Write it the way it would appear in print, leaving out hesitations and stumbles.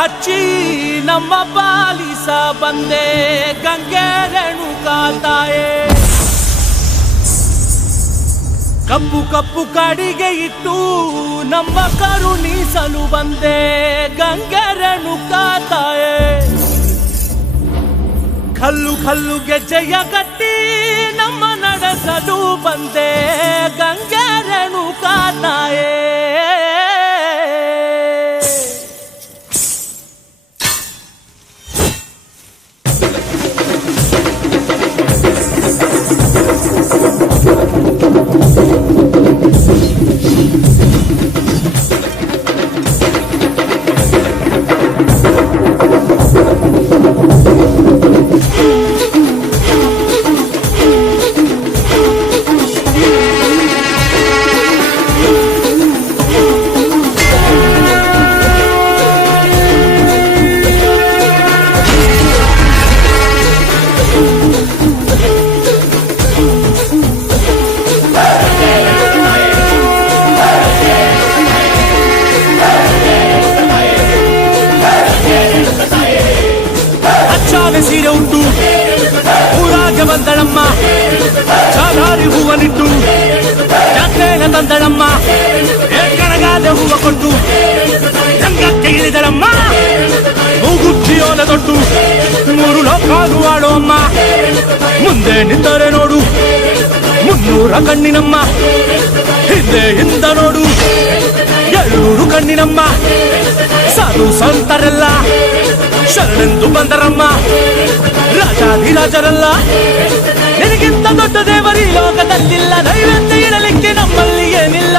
ಹಚ್ಚಿ ನಮ್ಮ ಪಾಲಿಸ ಬಂದೆ ಗಂಗೆ ರೇಣುಕಾ ತಾಯೇ. ಕಪ್ಪು ಕಪ್ಪು ಕಾಡಿಗೆ ಇಟ್ಟು ನಮ್ಮ ಕರುಣಿಸಲು ಬಂದೆ ಗಂಗೆ ರೇಣುಕಾ ತಾಯೇ. ಕಲ್ಲು ಕಲ್ಲು ಗೆಜ್ಜೆಯ ಕಟ್ಟಿ ನಮ್ಮ ನಡೆಸಲು ಬಂದೆ ಗಂಗೆ ರೇಣುಕಾ ತಾಯೇ. ಸೀರೆ ಉಂಟು ಊರಾಗೆ ಬಂದಳಮ್ಮ, ಚಾದಾರಿ ಹೂವನಿಟ್ಟು ಜಾತ್ರೆನ ತಂದಳಮ್ಮ, ಕಣಗಾದೆ ಹೂವ ಕೊಟ್ಟು ರಂಗಕ್ಕೆ ಇಳಿದಳಮ್ಮ. ಮೂಗುಚ್ಚಿಯೋನ ದೊಡ್ಡು ಮೂರು ಲೋಕಾನು ಆಡೋ ಅಮ್ಮ, ಮುಂದೆ ನಿಂತರೆ ನೋಡು 300 ಕಣ್ಣಿನಮ್ಮ, ಹಿಂದೆ ಹಿಂದ ನೋಡು 200 ಕಣ್ಣಿನಮ್ಮ. ಸಾಧು ಸಂತರೆಲ್ಲ ಶರಣೆಂದು ಬಂದರಮ್ಮ, ರಾಜಾಧಿರಾಜರಲ್ಲ ನಿನಗಿಂತ ದೊಡ್ಡ ದೇವರಿ ಲೋಕದಲ್ಲಿಲ್ಲ. ನೈವೇದ್ಯ ಇಡಲಿಕ್ಕೆ ನಮ್ಮಲ್ಲಿ ಏನಿಲ್ಲ,